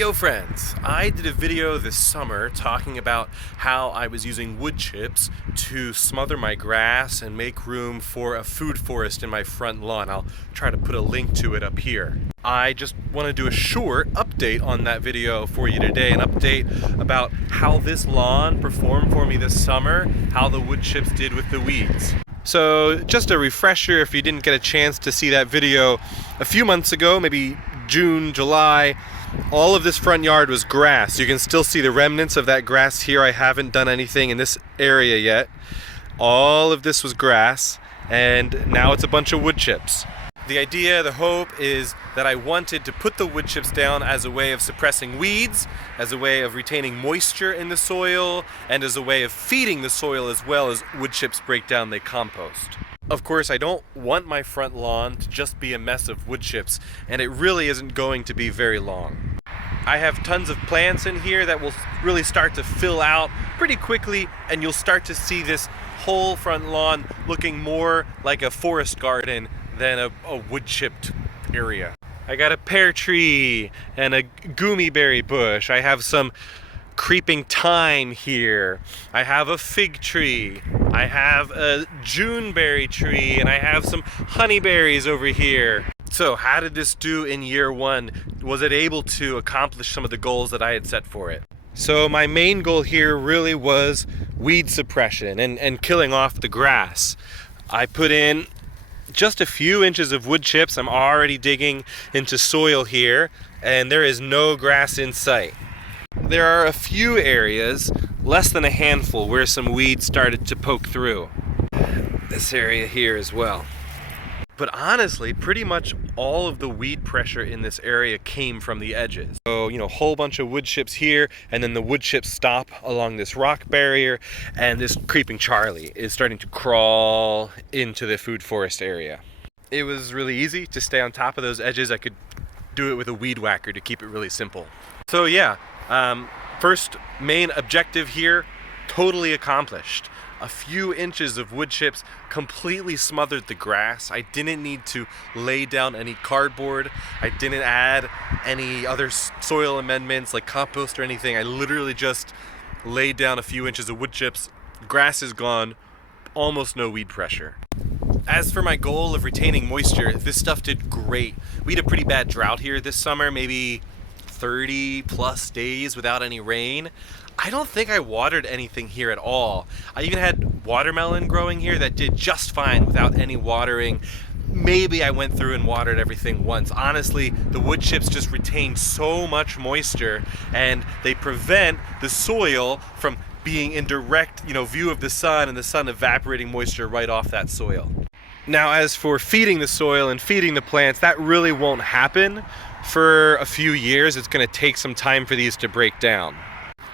Yo friends, I did a video this summer talking about how I was using wood chips to smother my grass and make room for a food forest in my front lawn. I'll try to put a link to it up here. I just want to do a short update on that video for you today, an update about how this lawn performed for me this summer, how the wood chips did with the weeds. So just a refresher if you didn't get a chance to see that video a few months ago, maybe June, July, all of this front yard was grass. You can still see the remnants of that grass here. I haven't done anything in this area yet. All of this was grass, and now it's a bunch of wood chips. The idea, the hope, is that I wanted to put the wood chips down as a way of suppressing weeds, as a way of retaining moisture in the soil, and as a way of feeding the soil as well as wood chips break down, they compost. Of course, I don't want my front lawn to just be a mess of wood chips, and it really isn't going to be very long. I have tons of plants in here that will really start to fill out pretty quickly, and you'll start to see this whole front lawn looking more like a forest garden than a wood chipped area. I got a pear tree and a goomy berry bush. I have some creeping thyme here. I have a fig tree. I have a juneberry tree, and I have some honeyberries over here. So how did this do in year one? Was it able to accomplish some of the goals that I had set for it? So my main goal here really was weed suppression and killing off the grass. I put in just a few inches of wood chips. I'm already digging into soil here, and there is no grass in sight. There are a few areas, less than a handful, where some weeds started to poke through. This area here as well. But honestly, pretty much all of the weed pressure in this area came from the edges. So, a whole bunch of wood chips here, and then the wood chips stop along this rock barrier, and this creeping Charlie is starting to crawl into the food forest area. It was really easy to stay on top of those edges. I could do it with a weed whacker to keep it really simple. So yeah, first main objective here, totally accomplished. A few inches of wood chips completely smothered the grass. I didn't need to lay down any cardboard. I didn't add any other soil amendments like compost or anything. I literally just laid down a few inches of wood chips. Grass is gone, almost no weed pressure. As for my goal of retaining moisture, this stuff did great. We had a pretty bad drought here this summer, maybe 30 plus days without any rain. I don't think I watered anything here at all. I even had watermelon growing here that did just fine without any watering. Maybe I went through and watered everything once. Honestly, the wood chips just retain so much moisture, and they prevent the soil from being in direct, view of the sun, and the sun evaporating moisture right off that soil. Now, as for feeding the soil and feeding the plants, that really won't happen for a few years. It's going to take some time for these to break down.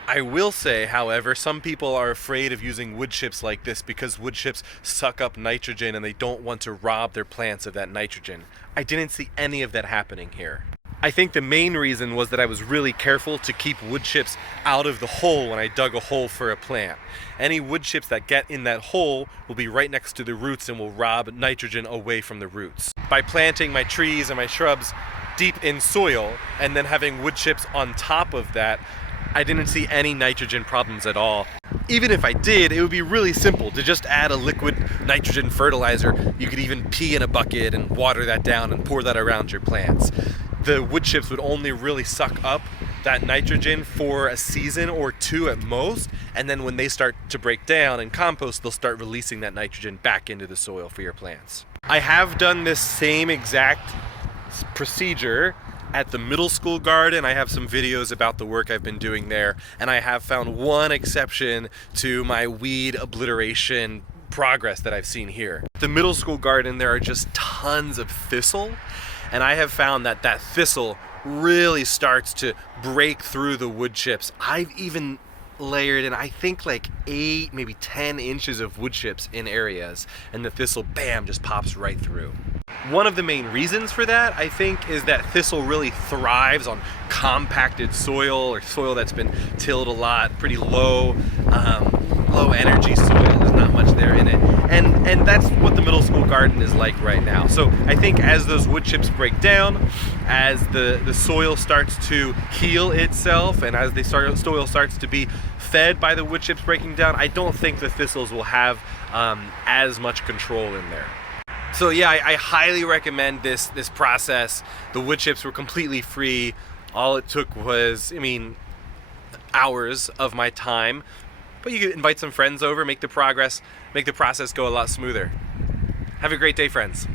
I will say, however, some people are afraid of using wood chips like this because wood chips suck up nitrogen and they don't want to rob their plants of that nitrogen. I didn't see any of that happening here. I think the main reason was that I was really careful to keep wood chips out of the hole when I dug a hole for a plant. Any wood chips that get in that hole will be right next to the roots and will rob nitrogen away from the roots. By planting my trees and my shrubs deep in soil and then having wood chips on top of that, I didn't see any nitrogen problems at all. Even if I did, it would be really simple to just add a liquid nitrogen fertilizer. You could even pee in a bucket and water that down and pour that around your plants. The wood chips would only really suck up that nitrogen for a season or two at most, and then when they start to break down and compost, they'll start releasing that nitrogen back into the soil for your plants. I have done this same exact procedure at the middle school garden. I have some videos about the work I've been doing there, and I have found one exception to my weed obliteration progress that I've seen here. At the middle school garden, there are just tons of thistle, and I have found that that thistle really starts to break through the wood chips. I've even layered in, I think, like 8, maybe 10 inches of wood chips in areas, and the thistle, bam, just pops right through. One of the main reasons for that, I think, is that thistle really thrives on compacted soil or soil that's been tilled a lot, pretty low energy soil. There's not much there in it. And that's what the middle school garden is like right now. So I think as those wood chips break down, as the soil starts to heal itself, and as the soil starts to be fed by the wood chips breaking down, I don't think the thistles will have as much control in there. So yeah, I highly recommend this process. The wood chips were completely free. All it took was, hours of my time. But you could invite some friends over, make the process go a lot smoother. Have a great day, friends.